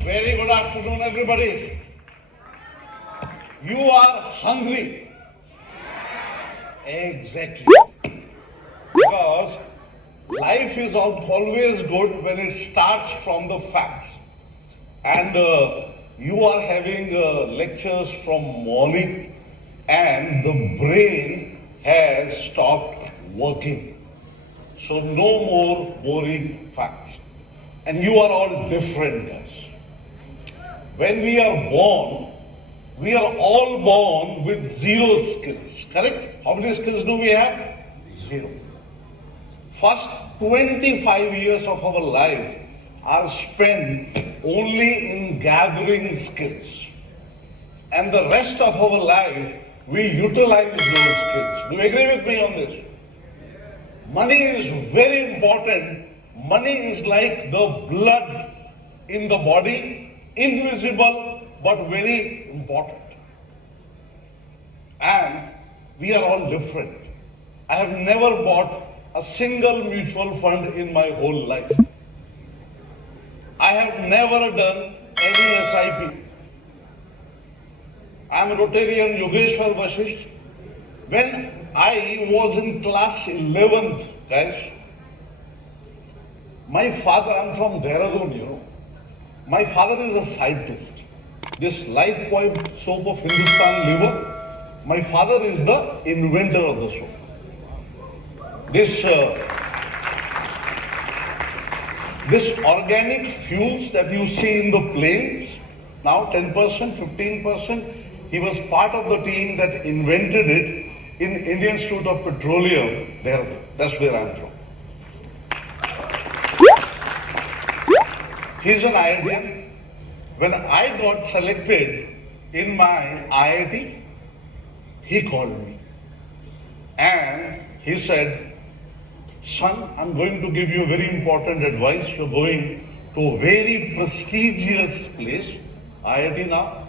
Very good afternoon, everybody. You are hungry. Exactly. Because life is always good when it starts from the facts. And you are having lectures from morning and the brain has stopped working. So no more boring facts. And you are all different, guys. When we are all born with zero skills, correct? How many skills do we have? Zero. First 25 years of our life are spent only in gathering skills. And the rest of our life, we utilize those skills. Do you agree with me on this? Money is very important. Money is like the blood in the body, invisible but very important. And we are all different. I have never bought a single mutual fund in my whole life. I have never done any SIP. I am a Rotarian, Yogeshwar Vashishtha. When I was in class 11th, guys, my father, I'm from Dehradun, you know. My father is a scientist. This Life Boy soap of Hindustan liver, my father is the inventor of the soap. This organic fuels that you see in the planes, now 10%, 15%, he was part of the team that invented it in Indian Institute of Petroleum, Dehradun. That's where I'm from. He's an IITian. When I got selected in my IIT, he called me and he said, son, I'm going to give you a very important advice. You're going to a very prestigious place, IIT now.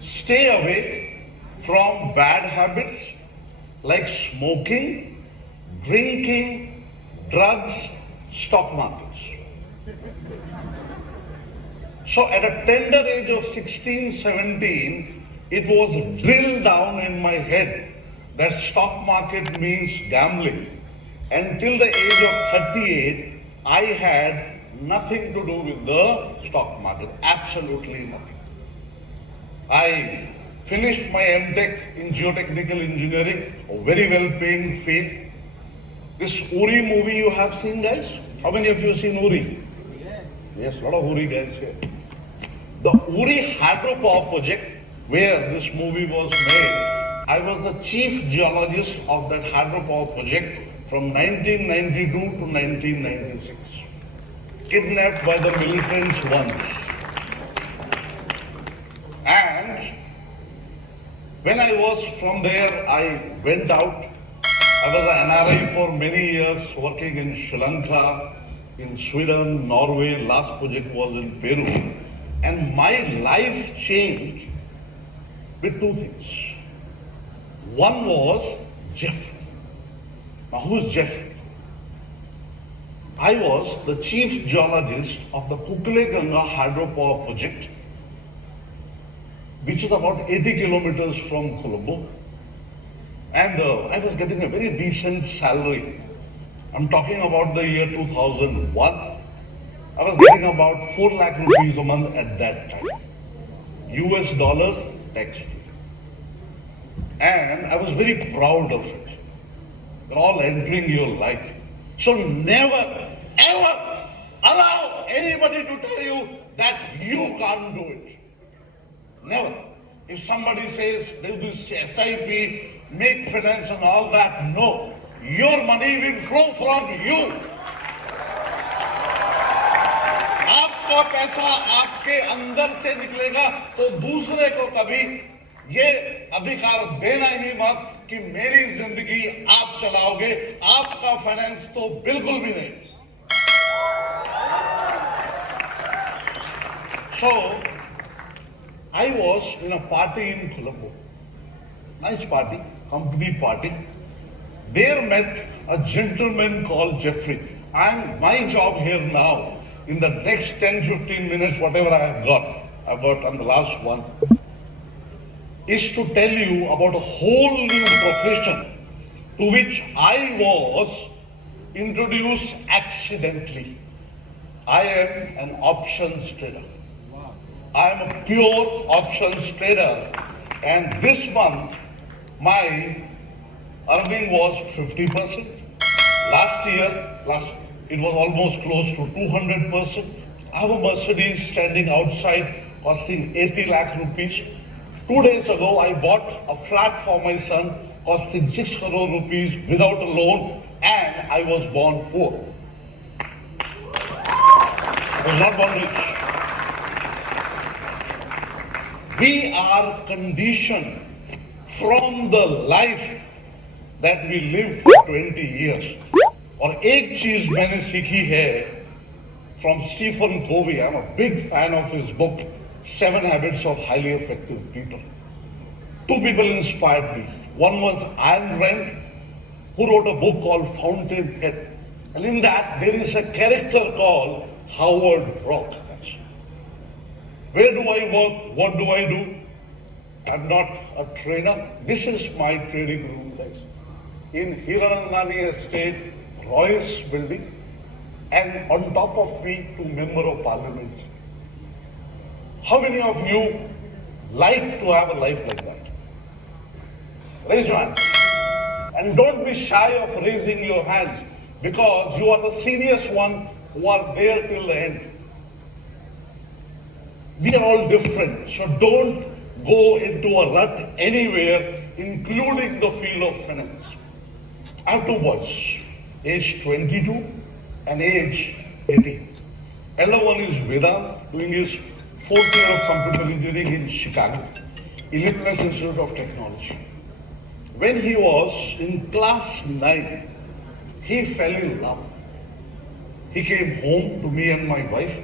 Stay away from bad habits like smoking, drinking, drugs, stock markets. So at a tender age of 16, 17, it was drilled down in my head that stock market means gambling. And till the age of 38, I had nothing to do with the stock market, absolutely nothing. I finished my MTech in geotechnical engineering, a very well-paying field. This Uri movie you have seen, guys? How many of you have seen Uri? Yes, a lot of Uri guys here. The Uri hydropower project, where this movie was made, I was the chief geologist of that hydropower project from 1992 to 1996. Kidnapped by the militants once. And when I was from there, I went out. I was an NRI for many years, working in Sri Lanka, in Sweden, Norway. Last project was in Peru. And my life changed with two things. One was Jeffrey. Now who's Jeffrey? I was the chief geologist of the Kukuleganga hydropower project, which is about 80 kilometers from Colombo. And I was getting a very decent salary. I'm talking about the year 2001. I was getting about 4 lakh rupees a month at that time. US dollars, tax-free. And I was very proud of it. You're all entering your life. So never, ever allow anybody to tell you that you can't do it. Never. If somebody says, do this SIP, make finance and all that, no. Your money will flow from you. आपका पैसा आपके अंदर से निकलेगा तो दूसरे को कभी ये अधिकार देना ही नहीं मत कि मेरी जिंदगी आप चलाओगे, आपका फाइनेंस तो बिल्कुल भी नहीं. So I was in a party in Colombo, nice party, company party. There met a gentleman called Jeffrey. My job here now in the next 10-15 minutes, whatever I've got on the last one, is to tell you about a whole new profession to which I was introduced accidentally. I am an options trader. I am a pure options trader, and this month my earning was 50%. Last year, it was almost close to 200%. I have a Mercedes standing outside costing 80 lakh rupees. 2 days ago, I bought a flat for my son costing 6 crore rupees without a loan, and I was born poor. I was not born rich. We are conditioned from the life that we live for 20 years. और एक चीज मैंने सीखी है from Stephen Covey. I'm a big fan of his book, 7 Habits of Highly Effective People. 2 people inspired me. One was Ayn Rand, who wrote a book called Fountainhead. And in that, there is a character called Howard Roth. Where do I work? What do I do? I'm not a trainer. This is my trading room, guys. In Hiranandani Estate, Royce building, and on top of me, 2 members of parliament. How many of you like to have a life like that? Raise your hand. And don't be shy of raising your hands, because you are the seniors one who are there till the end. We are all different, so don't go into a rut anywhere, including the field of finance. I have 2 boys, age 22 and age 18. Elder one is Vedant, doing his 4th year of computer engineering in Chicago, Illinois Institute of Technology. When he was in class 9, he fell in love. He came home to me and my wife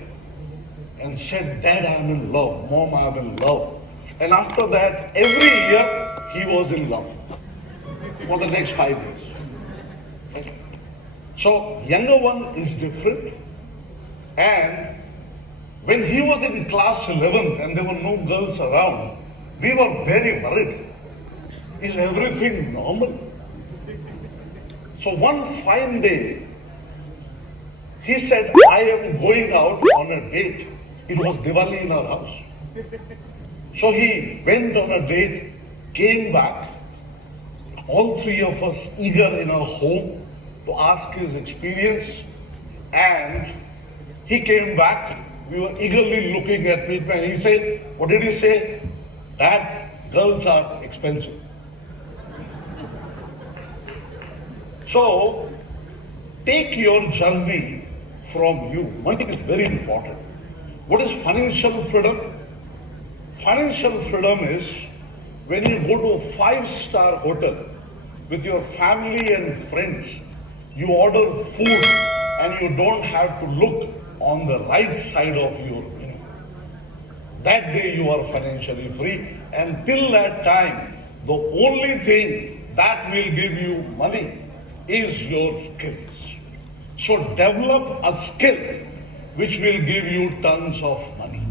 and said, "Dad, I'm in love. Mom, I'm in love." And after that, every year, he was in love for the next 5 years. Okay. So, younger one is different. And when he was in class 11 and there were no girls around, we were very worried. Is everything normal? So one fine day, he said, "I am going out on a date." It was Diwali in our house. So he went on a date, came back, all 3 of us eager in our home to ask his experience. And he came back, we were eagerly looking at me, and he said, what did he say? "Dad, girls are expensive." So, take your journey from you. Money is very important. What is financial freedom? Financial freedom is when you go to a 5-star hotel with your family and friends, you order food and you don't have to look on the right side of your menu. That day you are financially free, and till that time, the only thing that will give you money is your skills. So develop a skill which will give you tons of money.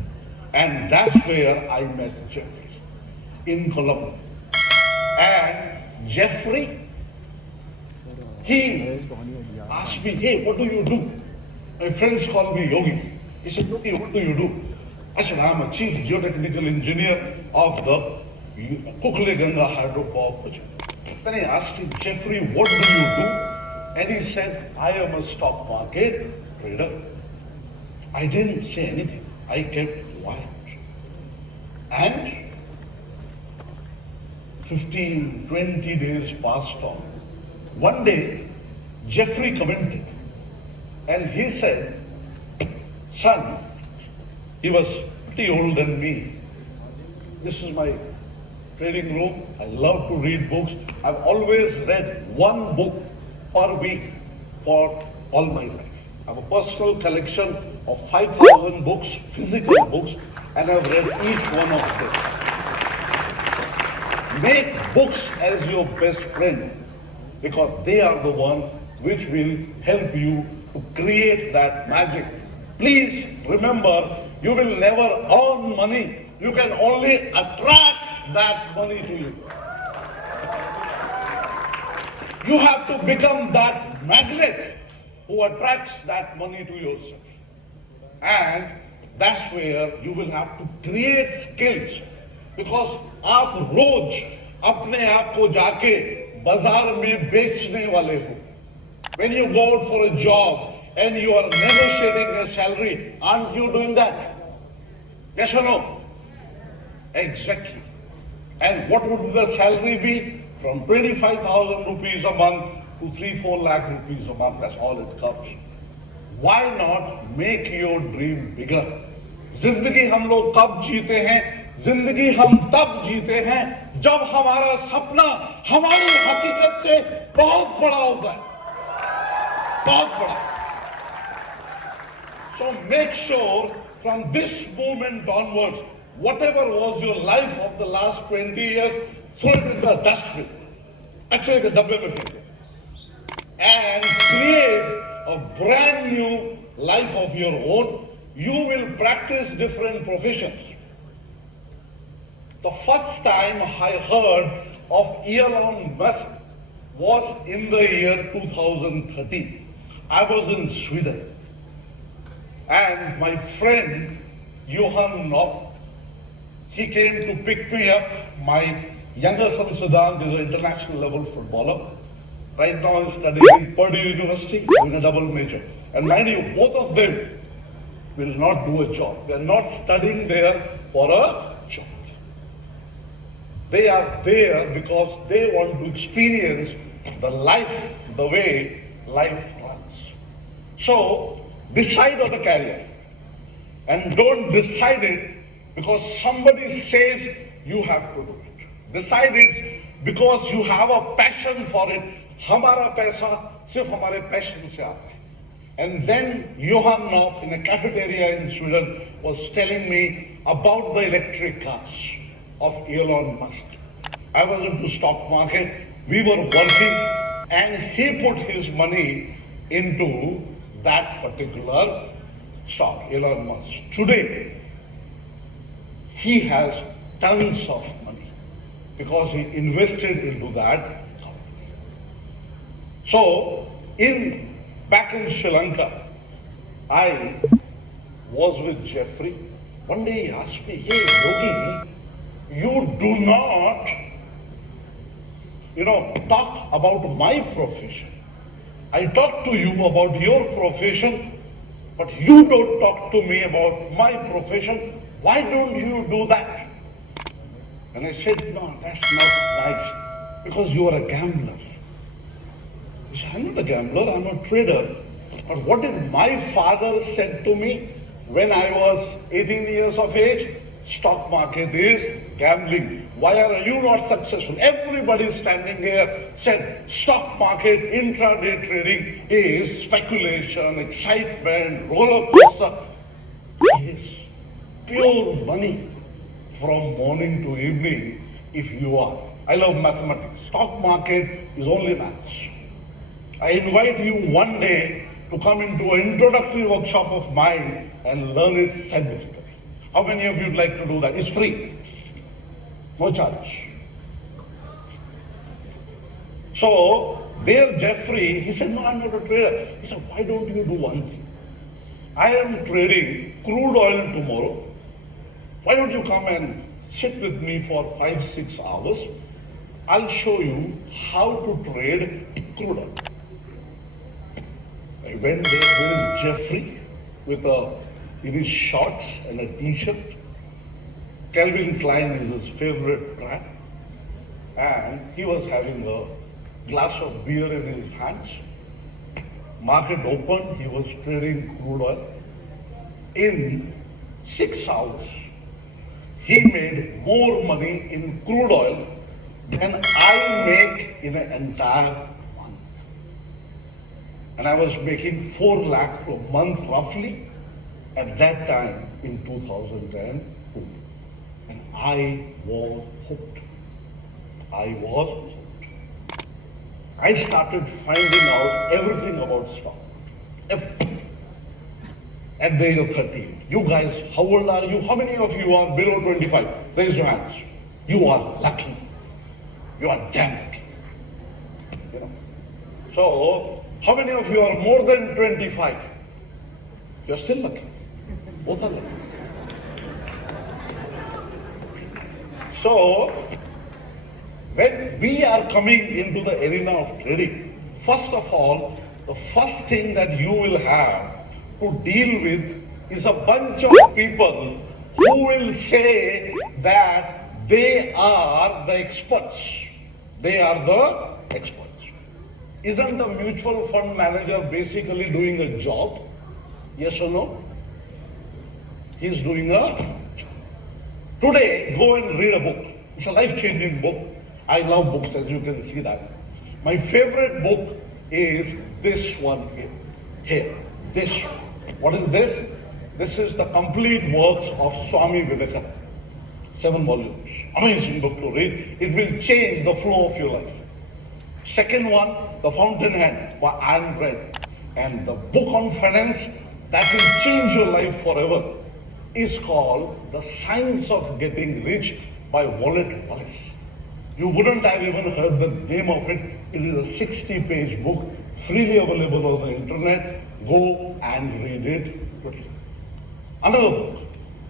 And that's where I met Jeffrey in Colombo. And Jeffrey, he asked me, "Hey, what do you do?" My friends call me Yogi. He said, "Yogi, what do you do?" I said, "I'm a chief geotechnical engineer of the Kukle-Ganga hydropower project." Then I asked him, "Jeffrey, what do you do?" And he said, "I am a stock market trader." I didn't say anything. I kept quiet. And 15, 20 days passed on. One day, Jeffrey commented, and he said, "Son," he was pretty older than me, "this is my trading room. I love to read books. I've always read 1 book per week for all my life. I have a personal collection of 5,000 books, physical books, and I've read each one of them." Make books as your best friend, because they are the one which will help you to create that magic Please remember, you will never earn money. You can only attract that money to you. You have to become that magnet who attracts that money to yourself. And that's where you will have to create skills. Because आप रोज अपने आप को जाके बाजार में बेचने वाले हो. When you go out for a job and you are negotiating a salary, aren't you doing that? Yes or no? Exactly. And what would the salary be? From 25,000 rupees a month to 3-4 lakh rupees a month. That's all it comes. Why not make your dream bigger? जिंदगी हम लोग कब जीते हैं? जिंदगी हम तब जीते हैं जब हमारा सपना हमारी हकीकत से बहुत बड़ा होता है, बहुत बड़ा. So make sure from this moment onwards, whatever was your life of the last 20 years, throw it in the dustbin. Actually, the डब्बे में फेंक दो. And create a brand new life of your own. You will practice different professions. The first time I heard of Elon Musk was in the year 2013. I was in Sweden. And my friend, Johan Knopp, he came to pick me up. My younger son, Siddhant, is an international level footballer. Right now he's studying in Purdue University, doing a double major. And mind you, both of them will not do a job. They are not studying there for a job. They are there because they want to experience the life, the way life runs. So, decide on the career. And don't decide it because somebody says you have to do it. Decide it because you have a passion for it. हमारा पैसा सिर्फ हमारे passion से आता है. And then Johan Knopp in a cafeteria in Sweden was telling me about the electric cars of Elon Musk. I was into stock market, we were working, and he put his money into that particular stock, Elon Musk. Today, he has tons of money because he invested into that company. So, back in Sri Lanka, I was with Jeffrey. One day he asked me, hey, Yogi, you do not, talk about my profession. I talk to you about your profession, but you don't talk to me about my profession. Why don't you do that? And I said, no, that's not nice, because you are a gambler. He said, I'm not a gambler, I'm a trader. But what did my father said to me when I was 18 years of age? Stock market is gambling. Why are you not successful? Everybody standing here said stock market, intraday trading is speculation, excitement, roller coaster. It is pure money from morning to evening if you are. I love mathematics. Stock market is only maths. I invite you one day to come into an introductory workshop of mine and learn it scientifically. How many of you would like to do that? It's free. No charge. So, there Jeffrey, he said, no, I'm not a trader. He said, why don't you do one thing? I am trading crude oil tomorrow. Why don't you come and sit with me for 5-6 hours? I'll show you how to trade crude oil. I went there is Jeffrey in his shorts and a t-shirt. Calvin Klein is his favorite brand. And he was having a glass of beer in his hands. Market opened, he was trading crude oil. In 6 hours, he made more money in crude oil than I make in an entire month. And I was making 4 lakh a month roughly at that time in 2002. And I was hooked. I was hooked. I started finding out everything about stock. Everything. at the age of 30. You guys, how old are you? How many of you are below 25? Raise your hands. You are lucky. You are damn lucky. You know? So, how many of you are more than 25? You're still lucky. Both are lucky. So, when we are coming into the arena of trading, first of all, the first thing that you will have to deal with is a bunch of people who will say that they are the experts. They are the experts. Isn't a mutual fund manager basically doing a job? Yes or no? He's doing a job. Today, go and read a book. It's a life-changing book. I love books, as you can see that. My favorite book is this one here. This one. What is this? This is the complete works of Swami Vivekananda. 7 volumes. Amazing book to read. It will change the flow of your life. Second one, The Fountainhead by Ayn Rand. And the book on finance that will change your life forever is called The Science of Getting Rich by Wallet Wallace. You wouldn't have even heard the name of it. It is a 60-page book, freely available on the internet. Go and read it quickly. Another book,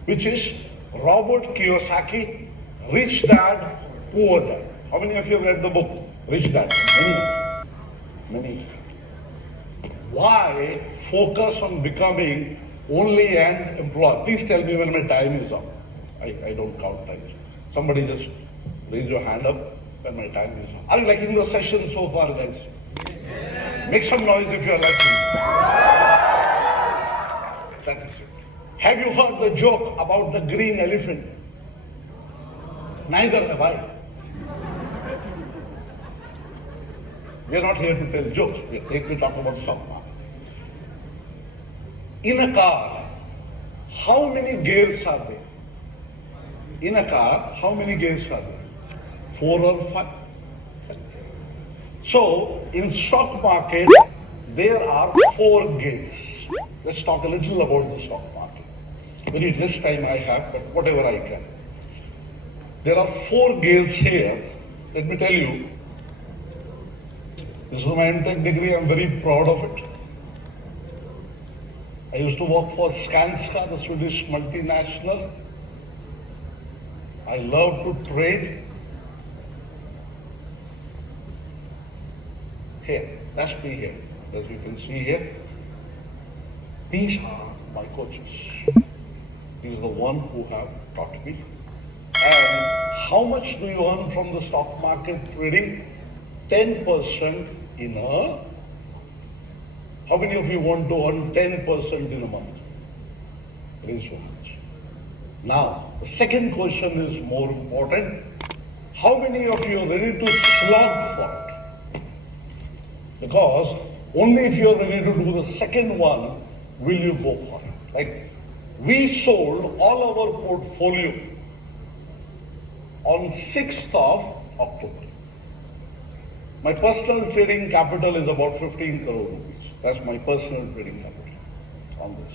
which is Robert Kiyosaki, Rich Dad, Poor Dad. How many of you have read the book, Rich Dad? Many. Why focus on becoming only an employee? Please tell me when my time is up. I don't count time. Somebody just raise your hand up when my time is up. Are you liking the session so far, guys? Yes. Make some noise if you are liking. That is it. Have you heard the joke about the green elephant? Neither have I. We are not here to tell jokes. We are here to talk about stock market. In a car, how many gears are there? In a car, how many gears are there? 4 or 5? So, in stock market, there are 4 gates. Let's talk a little about the stock market. Very less time I have, but whatever I can. There are 4 gates here. Let me tell you, this is my MTech degree, I'm very proud of it. I used to work for Skanska, the Swedish multinational. I love to trade. Here, that's me here. As you can see here, these are my coaches. These are the one who have taught me. And how much do you earn from the stock market trading? 10% in a... How many of you want to earn 10% in a month? Raise your hands. Now, the second question is more important. How many of you are ready to slog for it? Because only if you are ready to do the second one, will you go for it. Like, we sold all our portfolio on 6th of October. My personal trading capital is about 15 crore rupees. That's my personal trading capital on this.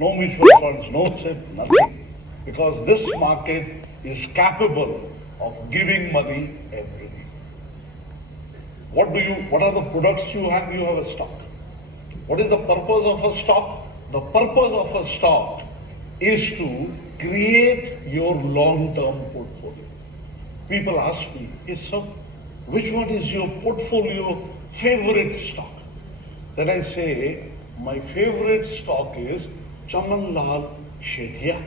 No mutual funds, no SIP, nothing. Because this market is capable of giving money every day. What are the products you have? You have a stock. What is the purpose of a stock? The purpose of a stock is to create your long-term portfolio. People ask me, yes sir, which one is your portfolio favorite stock? Then I say, my favorite stock is Chaman Lal Shethia.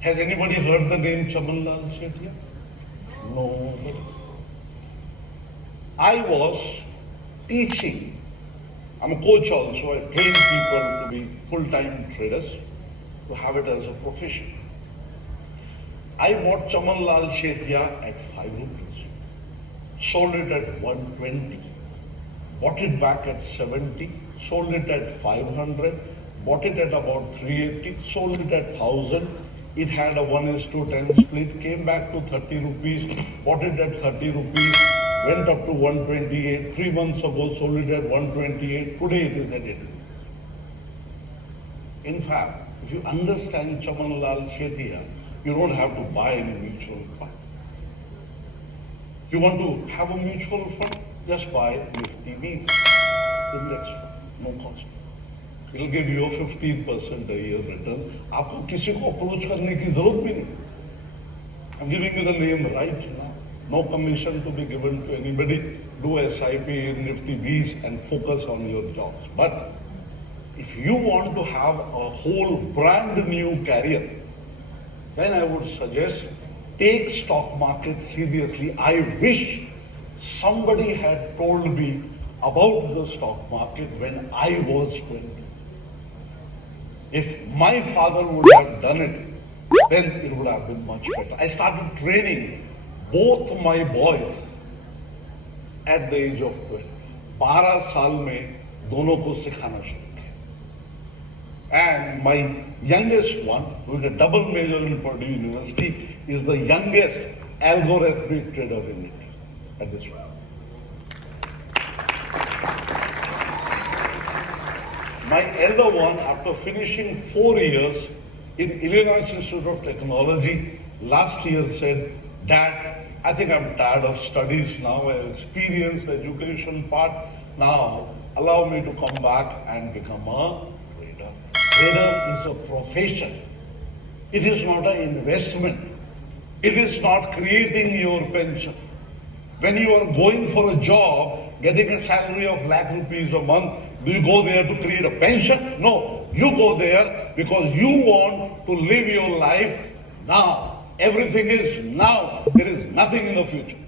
Has anybody heard the name Chaman Lal Shethia? No. I was teaching. I'm a coach also. I train people to be full-time traders, to have it as a profession. I bought Chaman Lal Shethia at 5 rupees, sold it at 120, bought it back at 70, sold it at 500, bought it at about 380, sold it at 1000. It had a 1:10 split, came back to 30 rupees, bought it at 30 rupees, went up to 128. 3 months ago, sold it at 128. Today it is at 80. In fact, if you understand Chaman Lal Shettiya, you don't have to buy any mutual fund. You want to have a mutual fund? Just buy Nifty Bs, index fund, no cost. It will give you a 15% a year return. आपको किसी को approach करने की जरूरत भी नहीं. I'm giving you the name right now. No commission to be given to anybody. Do SIP in Nifty Bs and focus on your jobs. But if you want to have a whole brand new career, then I would suggest take stock market seriously. I wish somebody had told me about the stock market when I was 20. If my father would have done it, then it would have been much better. I started training both my boys at the age of 12. 12 साल में दोनों को सिखाना शुरू किया. And my youngest one, who is a double major in Purdue University, is the youngest algorithmic trader in India at this point. My elder one, after finishing 4 years in Illinois Institute of Technology, last year said, "Dad, I think I'm tired of studies now. I have experienced the education part. Now, allow me to come back and become a trader." Trader is a profession. It is not an investment. It is not creating your pension. When you are going for a job, getting a salary of lakh rupees a month, do you go there to create a pension? No. You go there because you want to live your life now. Everything is now. There is nothing in the future.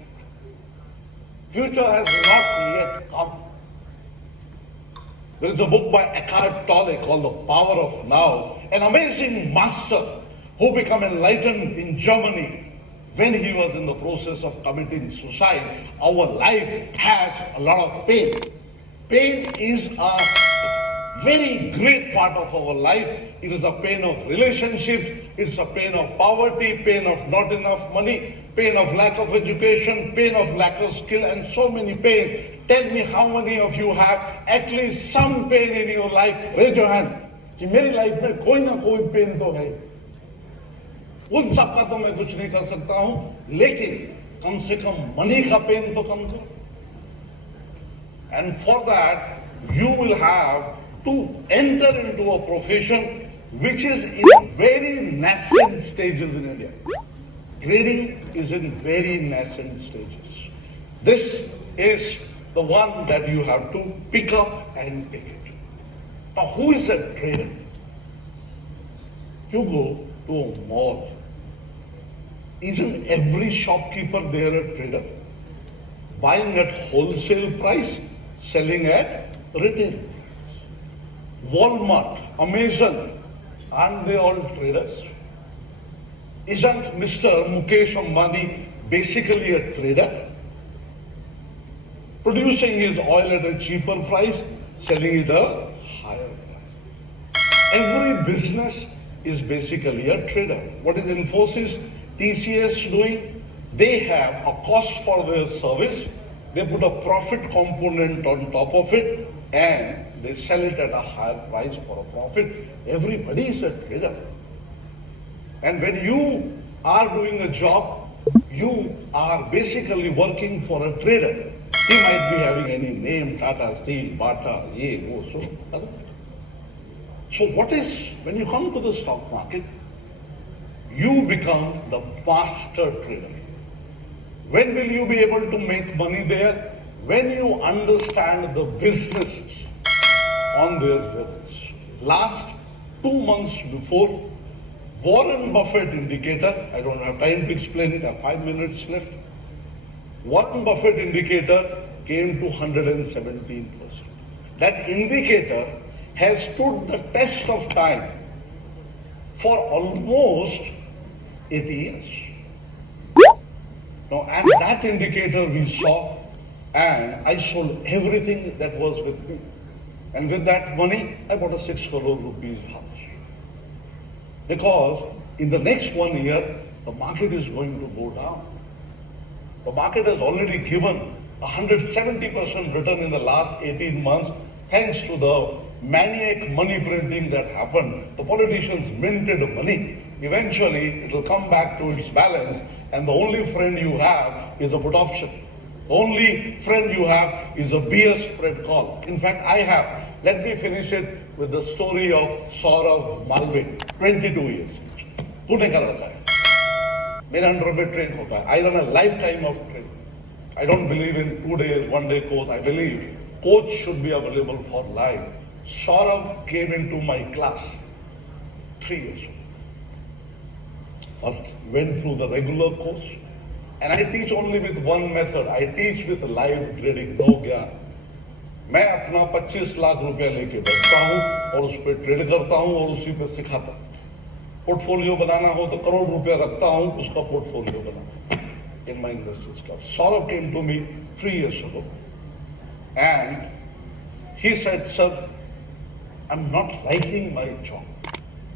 Future has not yet come. There is a book by Eckhart Tolle called The Power of Now, an amazing master who became enlightened in Germany when he was in the process of committing suicide. Our life has a lot of pain. Pain is a very great part of our life. It is a pain of relationships, it's a pain of poverty, pain of not enough money, pain of lack of education, pain of lack of skill, and so many pains. Tell me how many of you have at least some pain in your life? Raise your hand. कि मेरी life में कोई ना कोई pen तो है. उन सबका तो मैं कुछ नहीं कर सकता हूं, लेकिन कम से कम मनी का पेन तो कम करो. And for that, you will have to enter into a profession which is in very nascent stages in India. Trading is in very nascent stages. This is the one that you have to pick up and take it. Now, who is a trader? You go to a mall. Isn't every shopkeeper there a trader? Buying at wholesale price, selling at retail. Walmart, Amazon, aren't they all traders? Isn't Mr. Mukesh Ambani basically a trader? Producing his oil at a cheaper price, selling it a higher price. Every business is basically a trader. What is Infosys, TCS doing? They have a cost for their service. They put a profit component on top of it and they sell it at a higher price for a profit. Everybody is a trader. And when you are doing a job, you are basically working for a trader. He might be having any name, Tata Steel, Bata, Ye, Wo, so doesn't matter. So what is, when you come to the stock market, you become the master trader. When will you be able to make money there? When you understand the businesses on their levels. Last 2 months before, Warren Buffett indicator, I don't have time to explain it, I have 5 minutes left. Warren Buffett indicator came to 117%. That indicator has stood the test of time for almost 80 years. Now, and that indicator we saw, and I sold everything that was with me. And with that money, I bought a 6 crore rupees house. Because in the next 1 year, the market is going to go down. The market has already given 170% return in the last 18 months, thanks to the maniac money printing that happened. The politicians minted money. Eventually, it will come back to its balance, and the only friend you have is a put option. The only friend you have is a BS spread call. In fact, I have. Let me finish it with the story of Saurav Malve, 22 years. Pune का लड़का है, मेरे under में train होता है. I run a lifetime of training. I don't believe in 2 days, 1 day course. I believe coach should be available for life. Saurav came into my class 3 years ago. First went through the regular course, and I teach only with one method. I teach with live trading, no ज्ञान. मैं अपना 25 लाख रुपया लेके बैठता हूँ और उस पर ट्रेड करता हूँ और उसी पे सिखाता हूँ. पोर्टफोलियो बनाना हो तो करोड़ रुपया रखता हूँ, उसका पोर्टफोलियो बनाता हूँ in my investors club. Saurav came to me 3 years ago, and he said, "Sir, I'm not liking my job.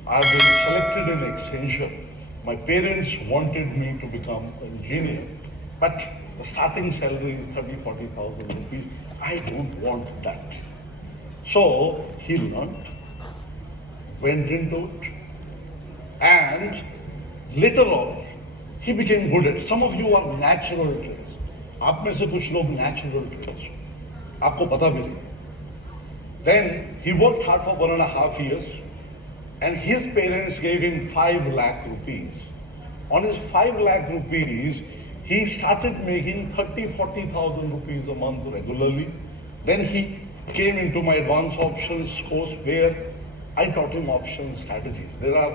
I've been selected in Accenture. My parents wanted me to become an engineer, but the starting salary is 30,000-40,000 rupees. I don't want that." So he learned, went into it, and later on he became good at it. Some of you are natural traders. आप में से कुछ लोग natural traders, आपको पता भी नहीं. Then he worked hard for 1.5 years, and his parents gave him 5 lakh rupees. On his 5 lakh rupees, he started making 30,000-40,000 rupees a month regularly. Then he came into my advanced options course, where I taught him option strategies. There are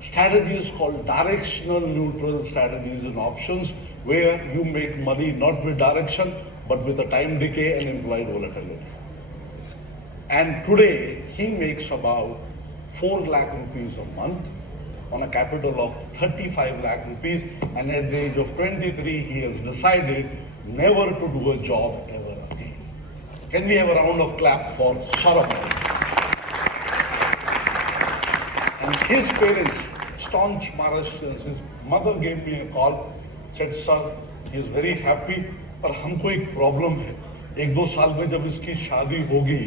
strategies called directional neutral strategies in options, where you make money not with direction but with the time decay and implied volatility. And today he makes about 4 lakh rupees a month on a capital of 35 lakh rupees, and at the age of 23 he has decided never to do a job ever again. Can we have a round of clap for Saurav? And his parents, staunch Maharashtrians, his mother gave me a call, said, "Sir, he is very happy, पर हमको एक problem है. 1-2 साल में जब इसकी शादी होगी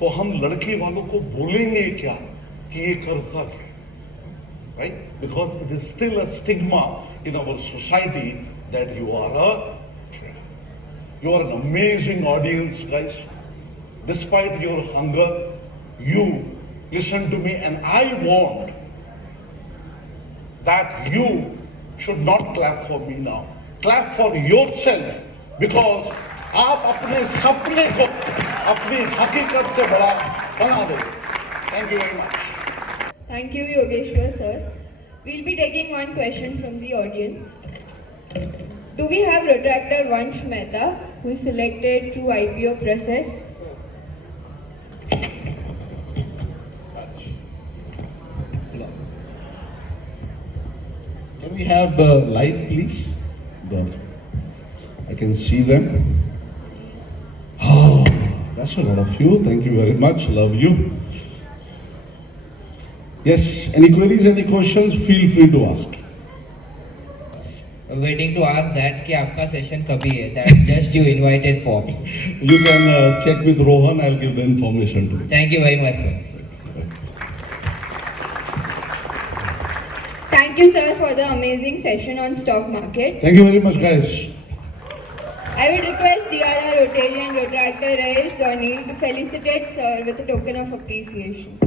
तो हम लड़की वालों को बोलेंगे क्या कि ये करता क्या?" Right? Because it is still a stigma in our society that you are a trader. You are an amazing audience, guys. Despite your hunger, you listen to me, and I want that you should not clap for me now. Clap for yourself, because आप अपने सपने को अपनी हकीकत से बड़ा बना दो. Thank you very much. Thank you, Yogeshwar sir. We'll be taking one question from the audience. Do we have Retractor Vansh Mehta, who is selected through IPO process? Can we have the light, please? I can see them. Oh, that's a lot of you. Thank you very much. Love you. Yes, any queries, any questions, feel free to ask. Waiting to ask that कि आपका session कभी है? That's just you invited for. You can check with Rohan. I'll give the information to you. Thank you very much, sir. Thank you, sir, for the amazing session on stock market. Thank you very much, guys. I would request DRR Rotarian Retractor Rayesh Dhoni to felicitate sir with a token of appreciation.